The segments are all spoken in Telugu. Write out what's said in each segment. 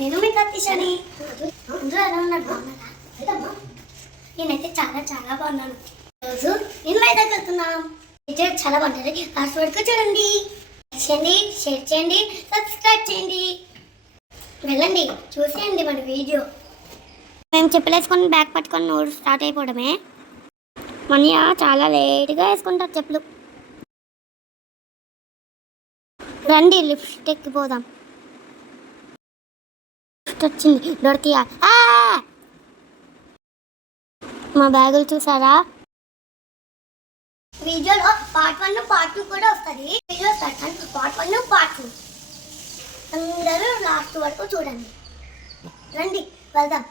నేను మీకు కత్తిషని అందరూ ఎలా ఉన్నారు బాగున్నారా నేనైతే చాలా చాలా బాగున్నాను. రోజు నేను మైదాకి వెళ్తున్నాం. అయితే చాలా బాగుంటుంది లాస్ట్ వరకు చూడండి. చేయండి షేర్ చేయండి సబ్స్క్రైబ్ చేయండి. వెళ్ళండి చూసేయండి మన వీడియో. మేము చెప్పులేసుకొని బ్యాగ్ పట్టుకొని నోరు స్టార్ట్ అయిపోవడమే. మనయ్య చాలా లేట్గా వేసుకుంటారు చెప్పులు. రండి లిఫ్ట్ ఎక్కిపోదాం వచ్చింది. డోర్ తీయ ఆ! మా బ్యాగులు చూసారా? వీడియోలో పార్ట్ వన్ పార్ట్ టూ కూడా వస్తుంది. వీడియో పెట్టండి పార్ట్ వన్ పార్ట్ టూ. అందరూ లాస్ట్ వరకు చూడండి. రండి వెళ్దాం.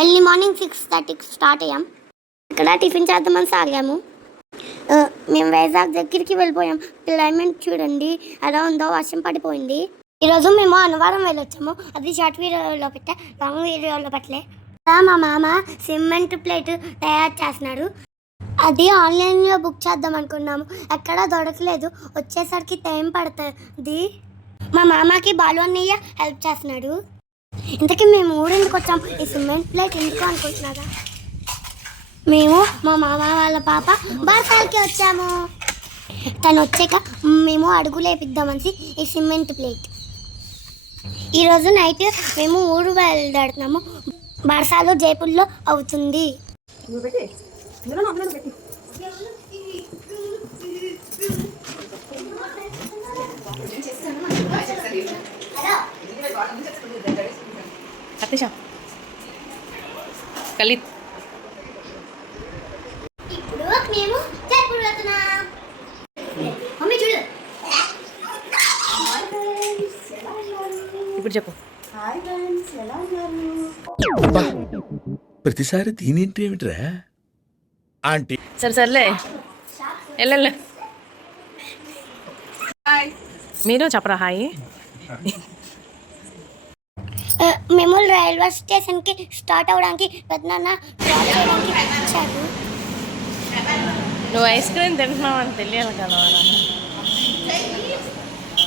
ఎర్లీ మార్నింగ్ సిక్స్ థర్టీకి స్టార్ట్ అయ్యాం. ఇక్కడ టిఫిన్ చేద్దామని సాగాము. మేము వైజాగ్ దగ్గరికి వెళ్ళిపోయాం. క్లైమేట్ చూడండి ఎలా ఉందో వర్షం పడిపోయింది. ఈరోజు మేము అన్నవరం వెళ్ళొచ్చాము. అది షార్ట్ వీడియోలో పెట్టా లాంగ్ వీడియోలో పెట్టలే. మా మామ సిమెంట్ ప్లేట్ తయారు చేస్తున్నాడు. అది ఆన్లైన్లో బుక్ చేద్దాం అనుకున్నాము. ఎక్కడా దొరకలేదు. వచ్చేసరికి టైం పడుతుంది. మా మామకి బాలు అన్నయ్య హెల్ప్ చేస్తున్నాడు. ఇంతకీ మేము ఊరెందుకు వచ్చాం? ఈ సిమెంట్ ప్లేట్ ఎందుకు అనుకుంటున్నారా? మేము మా మామ వాళ్ళ పాప బాసాలకి వచ్చాము. తను వచ్చాక మేము అడుగు లేపిద్దామని ఈ సిమెంట్ ప్లేట్. ఈరోజు నైట్ మేము ఊరు బయలుదేరుతున్నాము బర్సాలు జైపూర్లో అవుతుంది. కలిత్ మేము జైపూర్ వెళ్తున్నాం మమ్మీ చూడు. ఇప్పుడు చెప్పు. ప్రతిసారి దీనింటి ఏమిట్రా? ఆంటీ. సరే సర్లే. వెళ్ళలే. మీరు చెప్పరా హాయ్. మేము రైల్వే స్టేషన్కి స్టార్ట్ అవ్వడానికి పెద్దనాన్న డ్రాప్ చేయడానికి వచ్చారు. నువ్వు ఐస్ క్రీమ్ తింటున్నావు అని తెలియాలి కదా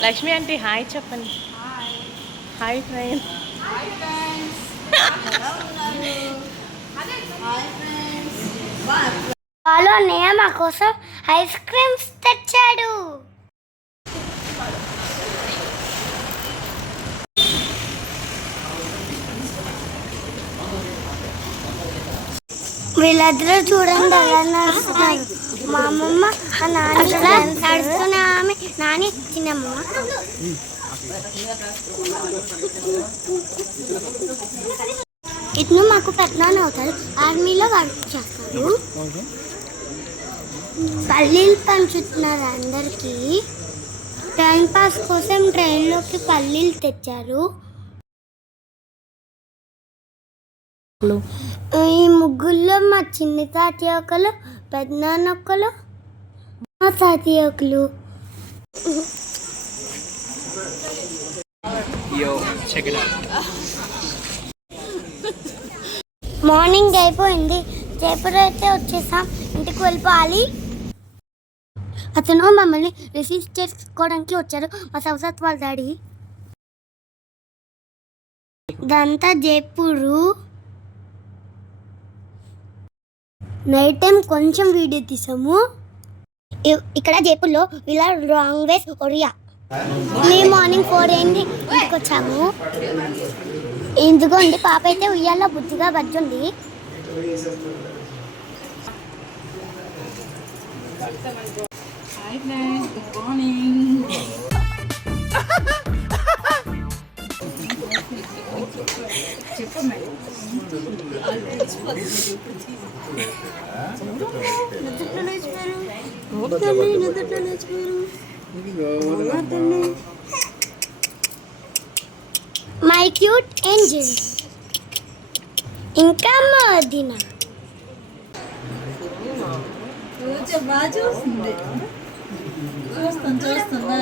లక్ష్మి ఆంటీ హాయ్ చెప్పండి. హాయ్ ఫ్రెండ్ వాళ్ళు అన్నయ్య మా కోసం ఐస్ క్రీమ్స్ తెచ్చాడు. వీళ్ళిద్దరూ చూడండి ఎలా నడుస్తున్నారు. మా అమ్మమ్మ ఆ నాని నడుస్తున్న ఆమె. నాని చిన్నమ్మ. ఇతను మాకు పెద్దనాన్న అవుతారు ఆర్మీలో వర్క్ చేస్తారు పల్లీలు పంచుతున్నారు అందరికీ. టైం పాస్ కోసం ట్రైన్లోకి పల్లీలు తెచ్చారు. ఈ ముగ్గుల్లో మా చిన్న తాతి ఒకరు పెద్దనాన్న ఒకరు మా తాతి ఒకరు మార్నింగ్ అయిపోయింది. జైపూర్ అయితే వచ్చేసాం. ఇంటికి వెళ్ళిపోవాలి. అతను మమ్మల్ని రిసీవ్ చేసుకోవడానికి వచ్చారు. మా సౌసత్ వాళ్ళ డాడీ. ఇదంతా జైపూరు. నైట్ టైం కొంచెం వీడియో తీసాము. ఇక్కడ జైపూర్లో ఇలా రాంగ్ వేస్ ఒరియా. మేము మార్నింగ్ ఫోర్ అయింది ఇంటికి వచ్చాము ఎందుకోండి పాప అయితే ఉయ్యాల బుద్ధిగా బజ్జుంది. మై క్యూట్ ఏంజల్ ఇంకా మదీనా. చూస్తుంది. చూస్తుందా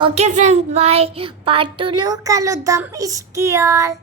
ఓకే ఫ్రెండ్స్ బాయ్ పార్ట్ టూలో కలుద్దాం. ఇష్కియాల్